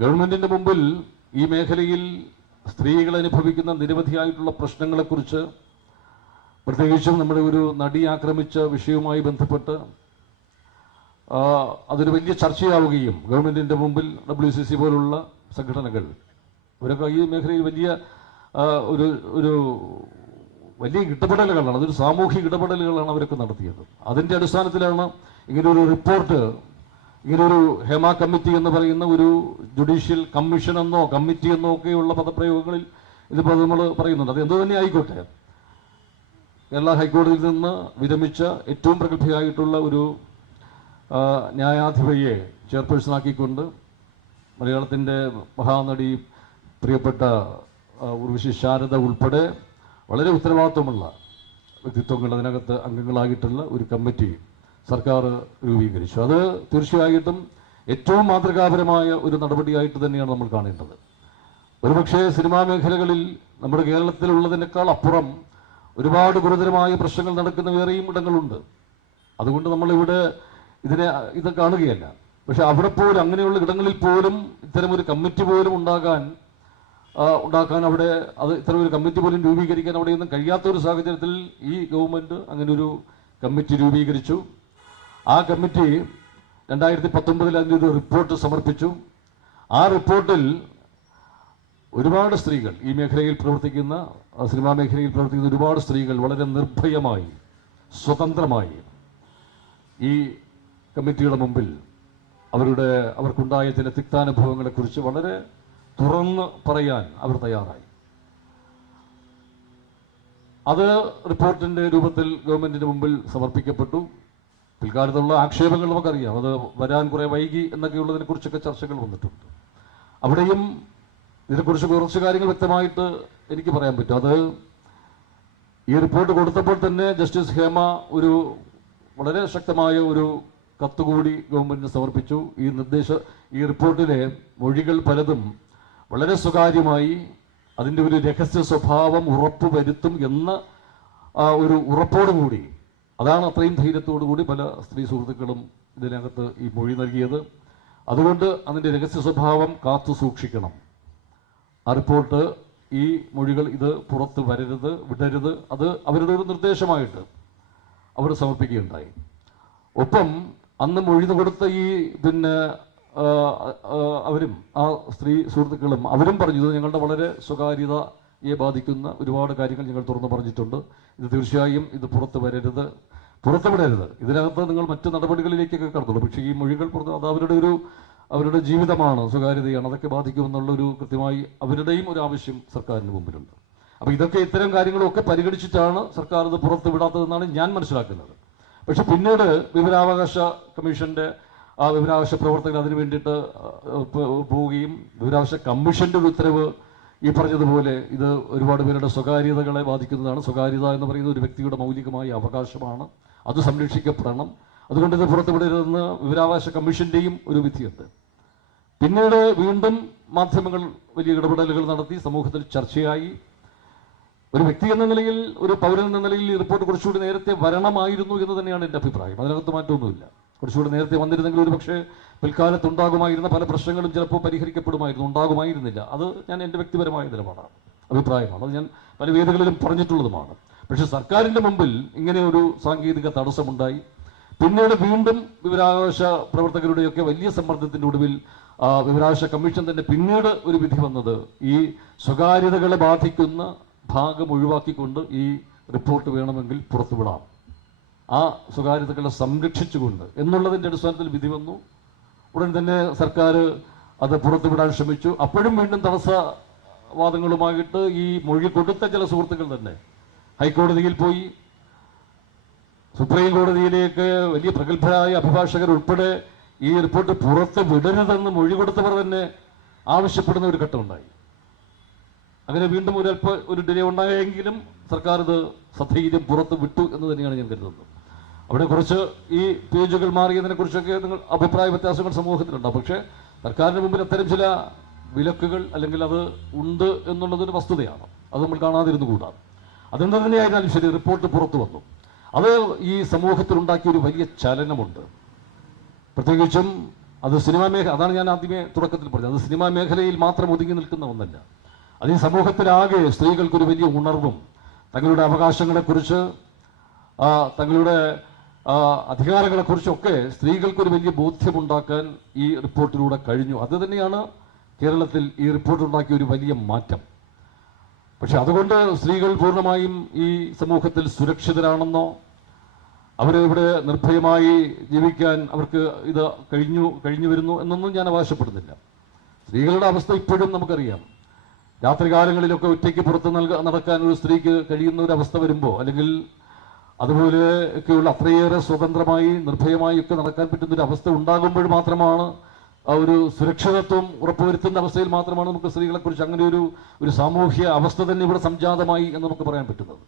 ഗവൺമെന്റിന്റെ മുമ്പിൽ ഈ മേഖലയിൽ സ്ത്രീകൾ അനുഭവിക്കുന്ന നിരവധിയായിട്ടുള്ള പ്രശ്നങ്ങളെക്കുറിച്ച്, പ്രത്യേകിച്ചും നമ്മുടെ ഒരു നടി ആക്രമിച്ച വിഷയവുമായി ബന്ധപ്പെട്ട് അതൊരു വലിയ ചർച്ചയാവുകയും ഗവൺമെന്റിന്റെ മുമ്പിൽ WCC പോലുള്ള സംഘടനകൾ ഇവരൊക്കെ ഈ മേഖലയിൽ വലിയ ഒരു വലിയ ഇടപെടലുകളാണ്, അതൊരു സാമൂഹിക ഇടപെടലുകളാണ് അവരൊക്കെ നടത്തിയത്. അതിൻ്റെ അടിസ്ഥാനത്തിലാണ് ഇങ്ങനൊരു റിപ്പോർട്ട്, ഇങ്ങനൊരു ഹേമ കമ്മിറ്റി എന്ന് പറയുന്ന ഒരു ജുഡീഷ്യൽ കമ്മീഷൻ എന്നോ കമ്മിറ്റി എന്നോ ഒക്കെയുള്ള പദപ്രയോഗങ്ങളിൽ ഇതിപ്പോൾ നമ്മൾ പറയുന്നുണ്ട്. അത് എന്തു തന്നെ ആയിക്കോട്ടെ, കേരള ഹൈക്കോടതിയിൽ നിന്ന് വിരമിച്ച ഏറ്റവും പ്രഗത്ഭയായിട്ടുള്ള ഒരു ന്യായാധിപയെ ചെയർപേഴ്സണാക്കിക്കൊണ്ട് മലയാളത്തിൻ്റെ മഹാനടി പ്രിയപ്പെട്ട ഉർവശി ശാരദ ഉൾപ്പെടെ വളരെ ഉത്തരവാദിത്വമുള്ള വ്യക്തിത്വങ്ങൾ അതിനകത്ത് അംഗങ്ങളായിട്ടുള്ള ഒരു കമ്മിറ്റി സർക്കാർ രൂപീകരിച്ചു. അത് തീർച്ചയായിട്ടും ഏറ്റവും മാതൃകാപരമായ ഒരു നടപടിയായിട്ട് തന്നെയാണ് നമ്മൾ കാണേണ്ടത്. ഒരുപക്ഷെ സിനിമാ മേഖലകളിൽ നമ്മുടെ കേരളത്തിലുള്ളതിനേക്കാൾ അപ്പുറം ഒരുപാട് ഗുരുതരമായ പ്രശ്നങ്ങൾ നടക്കുന്ന വേറെയും ഇടങ്ങളുണ്ട്. അതുകൊണ്ട് നമ്മളിവിടെ ഇത് കാണുകയല്ല. പക്ഷെ അവിടെ പോലും, അങ്ങനെയുള്ള ഇടങ്ങളിൽ പോലും ഇത്തരമൊരു കമ്മിറ്റി പോലും ഉണ്ടാക്കാൻ അവിടെ ഇത്തരമൊരു കമ്മിറ്റി പോലും രൂപീകരിക്കാൻ അവിടെയൊന്നും കഴിയാത്ത ഒരു സാഹചര്യത്തിൽ ഈ ഗവൺമെന്റ് അങ്ങനെ ഒരു കമ്മിറ്റി രൂപീകരിച്ചു. ആ കമ്മിറ്റി 2019 അതിൻ്റെ ഒരു റിപ്പോർട്ട് സമർപ്പിച്ചു. ആ റിപ്പോർട്ടിൽ ഒരുപാട് സ്ത്രീകൾ, ഈ മേഖലയിൽ പ്രവർത്തിക്കുന്ന, സിനിമാ മേഖലയിൽ പ്രവർത്തിക്കുന്ന ഒരുപാട് സ്ത്രീകൾ വളരെ നിർഭയമായി, സ്വതന്ത്രമായി ഈ കമ്മിറ്റിയുടെ മുമ്പിൽ അവർക്കുണ്ടായ ചില തിക്താനുഭവങ്ങളെക്കുറിച്ച് വളരെ തുറന്ന് പറയാൻ അവർ തയ്യാറായി. അത് റിപ്പോർട്ടിന്റെ രൂപത്തിൽ ഗവൺമെന്റിന് മുമ്പിൽ സമർപ്പിക്കപ്പെട്ടു. പിൽക്കാലത്തുള്ള ആക്ഷേപങ്ങൾ നമുക്കറിയാം, അത് വരാൻ കുറെ വൈകി എന്നൊക്കെയുള്ളതിനെ കുറിച്ചൊക്കെ ചർച്ചകൾ വന്നിട്ടുണ്ട്. അവിടെയും ഇതിനെക്കുറിച്ച് കുറച്ച് കാര്യങ്ങൾ വ്യക്തമായിട്ട് എനിക്ക് പറയാൻ പറ്റും. അത് ഈ റിപ്പോർട്ട് കൊടുത്തപ്പോൾ തന്നെ ജസ്റ്റിസ് ഹേമ ഒരു വളരെ ശക്തമായ ഒരു കത്തുകൂടി ഗവൺമെന്റിന് സമർപ്പിച്ചു. ഈ റിപ്പോർട്ടിലെ മൊഴികൾ പലതും വളരെ സ്വകാര്യമായി അതിൻ്റെ ഒരു രഹസ്യ സ്വഭാവം ഉറപ്പുവരുത്തും എന്ന ഒരു ഉറപ്പോടുകൂടി, അതാണ് അത്രയും ധൈര്യത്തോടുകൂടി പല സ്ത്രീ സുഹൃത്തുക്കളും ഇതിനകത്ത് ഈ മൊഴി നൽകിയത്. അതുകൊണ്ട് അതിൻ്റെ രഹസ്യ സ്വഭാവം കാത്തു സൂക്ഷിക്കണം. ആ റിപ്പോർട്ട്, ഈ മൊഴികൾ ഇത് പുറത്ത് വിടരുത്, അത് അവരുടെ ഒരു നിർദ്ദേശമായിട്ട് അവർ സമർപ്പിക്കുകയുണ്ടായി. ഒപ്പം അന്ന് മൊഴി കൊടുത്ത ഈ അവരും ആ സ്ത്രീ സുഹൃത്തുക്കളും അവരും പറഞ്ഞു, ഇത് ഞങ്ങളുടെ വളരെ സ്വകാര്യതയെ ബാധിക്കുന്ന ഒരുപാട് കാര്യങ്ങൾ ഞങ്ങൾ തുറന്നു പറഞ്ഞിട്ടുണ്ട്. ഇത് തീർച്ചയായും ഇത് പുറത്തുവിടരുത്. ഇതിനകത്ത് നിങ്ങൾ മറ്റ് നടപടികളിലേക്കൊക്കെ കടന്നുള്ളൂ. പക്ഷേ ഈ മൊഴികൾ അത് അവരുടെ ജീവിതമാണ്, സ്വകാര്യതയാണ്, അതൊക്കെ ബാധിക്കുമെന്നുള്ളൊരു കൃത്യമായി അവരുടെയും ഒരു ആവശ്യം സർക്കാരിന് മുമ്പിലുണ്ട്. അപ്പോൾ ഇത്തരം കാര്യങ്ങളൊക്കെ പരിഗണിച്ചിട്ടാണ് സർക്കാർ ഇത് പുറത്ത് വിടാത്തതെന്നാണ് ഞാൻ മനസ്സിലാക്കുന്നത്. പക്ഷെ പിന്നീട് വിവരാവകാശ കമ്മീഷന്റെ വിവരാവകാശ പ്രവർത്തകർ അതിനു വേണ്ടിയിട്ട് പോവുകയും വിവരാവകാശ കമ്മീഷന്റെ ഒരു ഉത്തരവ് ഈ പറഞ്ഞതുപോലെ ഇത് ഒരുപാട് പേരുടെ സ്വകാര്യതകളെ ബാധിക്കുന്നതാണ്. സ്വകാര്യത എന്ന് പറയുന്നത് ഒരു വ്യക്തിയുടെ മൗലികമായ അവകാശമാണ്, അത് സംരക്ഷിക്കപ്പെടണം. അതുകൊണ്ട് ഇത് പുറത്തുവിടരുതെന്ന് വിവരാവകാശ കമ്മീഷന്റെയും ഒരു വിധിയുണ്ട്. പിന്നീട് വീണ്ടും മാധ്യമങ്ങൾ വലിയ ഇടപെടലുകൾ നടത്തി, സമൂഹത്തിൽ ചർച്ചയായി. ഒരു വ്യക്തി എന്ന നിലയിൽ, ഒരു പൗരൻ എന്ന നിലയിൽ ഈ റിപ്പോർട്ട് കുറച്ചുകൂടി നേരത്തെ വരണമായിരുന്നു എന്ന് തന്നെയാണ് എൻ്റെ അഭിപ്രായം. അതിനകത്ത് മാറ്റമൊന്നുമില്ല. കുറച്ചുകൂടി നേരത്തെ വന്നിരുന്നെങ്കിൽ ഒരു പക്ഷേ പിൽക്കാലത്ത് ഉണ്ടാകുമായിരുന്ന പല പ്രശ്നങ്ങളും ചിലപ്പോൾ പരിഹരിക്കപ്പെടുമായിരുന്നു, ഉണ്ടാകുമായിരുന്നില്ല. അത് എൻ്റെ വ്യക്തിപരമായ നിലപാടാണ്, അഭിപ്രായമാണ്. അത് ഞാൻ പല വേദികളിലും പറഞ്ഞിട്ടുള്ളതുമാണ്. പക്ഷെ സർക്കാരിൻ്റെ മുമ്പിൽ ഇങ്ങനെ ഒരു സാങ്കേതിക തടസ്സമുണ്ടായി. പിന്നീട് വീണ്ടും വിവരാവകാശ പ്രവർത്തകരുടെയൊക്കെ വലിയ സമ്മർദ്ദത്തിൻ്റെ ഒടുവിൽ വിവരാവകാശ കമ്മീഷൻ തന്നെ പിന്നീട് ഒരു വിധി വന്നത് ഈ സ്വകാര്യതകളെ ബാധിക്കുന്ന ഭാഗം ഒഴിവാക്കിക്കൊണ്ട് ഈ റിപ്പോർട്ട് വേണമെങ്കിൽ പുറത്തുവിടാം, ആ സ്വകാര്യതകളെ സംരക്ഷിച്ചുകൊണ്ട് എന്നുള്ളതിൻ്റെ അടിസ്ഥാനത്തിൽ വിധി വന്നു. ഉടൻ തന്നെ സർക്കാർ അത് പുറത്തുവിടാൻ ശ്രമിച്ചു. അപ്പോഴും വീണ്ടും തടസ്സവാദങ്ങളുമായിട്ട് ഈ മൊഴി കൊടുത്ത ചില സുഹൃത്തുക്കൾ തന്നെ ഹൈക്കോടതിയിൽ പോയി, സുപ്രീം കോടതിയിലേക്ക് വലിയ പ്രഗത്ഭരായ അഭിഭാഷകർ ഉൾപ്പെടെ ഈ റിപ്പോർട്ട് പുറത്ത് വിടരുതെന്ന് മൊഴി കൊടുത്തവർ തന്നെ ആവശ്യപ്പെടുന്ന ഒരു ഘട്ടമുണ്ടായി. അങ്ങനെ വീണ്ടും ഒരു ഡിലേ ഉണ്ടായെങ്കിലും സർക്കാർ ഇത് സധൈര്യം പുറത്ത് വിട്ടു എന്ന് തന്നെയാണ് ഞാൻ കരുതുന്നത്. അവിടെ കുറച്ച് ഈ പേജുകൾ മാറിയതിനെ കുറിച്ചൊക്കെ നിങ്ങൾ അഭിപ്രായ വ്യത്യാസങ്ങൾ സമൂഹത്തിലുണ്ടാവും. പക്ഷേ സർക്കാരിന് മുമ്പിൽ അത്തരം ചില വിലക്കുകൾ അല്ലെങ്കിൽ അത് ഉണ്ട് എന്നുള്ളതൊരു വസ്തുതയാണ്, അത് നമ്മൾ കാണാതിരുന്നു കൂടാതെ. അതെന്ത് തന്നെയായിരുന്നാലും ശരി, റിപ്പോർട്ട് പുറത്തു വന്നു. അത് ഈ സമൂഹത്തിലുണ്ടാക്കിയ ഒരു വലിയ ചലനമുണ്ട്. പ്രത്യേകിച്ചും അത് സിനിമാ അതാണ് ഞാൻ ആദ്യമേ തുടക്കത്തിൽ പറഞ്ഞത്. അത് സിനിമാ മേഖലയിൽ മാത്രം ഒതുങ്ങി നിൽക്കുന്ന ഒന്നല്ല. അത് ഈ സമൂഹത്തിലാകെ സ്ത്രീകൾക്കൊരു വലിയ ഉണർവും തങ്ങളുടെ അവകാശങ്ങളെക്കുറിച്ച് തങ്ങളുടെ അധികാരങ്ങളെക്കുറിച്ചൊക്കെ സ്ത്രീകൾക്കൊരു വലിയ ബോധ്യമുണ്ടാക്കാൻ ഈ റിപ്പോർട്ടിലൂടെ കഴിഞ്ഞു. അത് തന്നെയാണ് കേരളത്തിൽ ഈ റിപ്പോർട്ടുണ്ടാക്കിയ ഒരു വലിയ മാറ്റം. പക്ഷെ അതുകൊണ്ട് സ്ത്രീകൾ പൂർണ്ണമായും ഈ സമൂഹത്തിൽ സുരക്ഷിതരാണെന്നോ അവരിവിടെ നിർഭയമായി ജീവിക്കാൻ അവർക്ക് ഇത് കഴിഞ്ഞു വരുന്നു എന്നൊന്നും ഞാൻ അവകാശപ്പെടുന്നില്ല. സ്ത്രീകളുടെ അവസ്ഥ ഇപ്പോഴും നമുക്കറിയാം. രാത്രികാലങ്ങളിലൊക്കെ ഒറ്റയ്ക്ക് പുറത്ത് നടക്കാൻ ഒരു സ്ത്രീക്ക് കഴിയുന്ന ഒരു അവസ്ഥ വരുമ്പോൾ, അല്ലെങ്കിൽ അതുപോലെയൊക്കെയുള്ള അത്രയേറെ സ്വതന്ത്രമായി നിർഭയമായി ഒക്കെ നടക്കാൻ പറ്റുന്ന ഒരു അവസ്ഥ ഉണ്ടാകുമ്പോൾ മാത്രമാണ് ആ ഒരു സുരക്ഷിതത്വം ഉറപ്പുവരുത്തുന്ന അവസ്ഥയിൽ മാത്രമാണ് നമുക്ക് സ്ത്രീകളെക്കുറിച്ച് അങ്ങനെ ഒരു സാമൂഹ്യ അവസ്ഥ തന്നെ ഇവിടെ സംജാതമായി എന്ന് നമുക്ക് പറയാൻ പറ്റുന്നത്.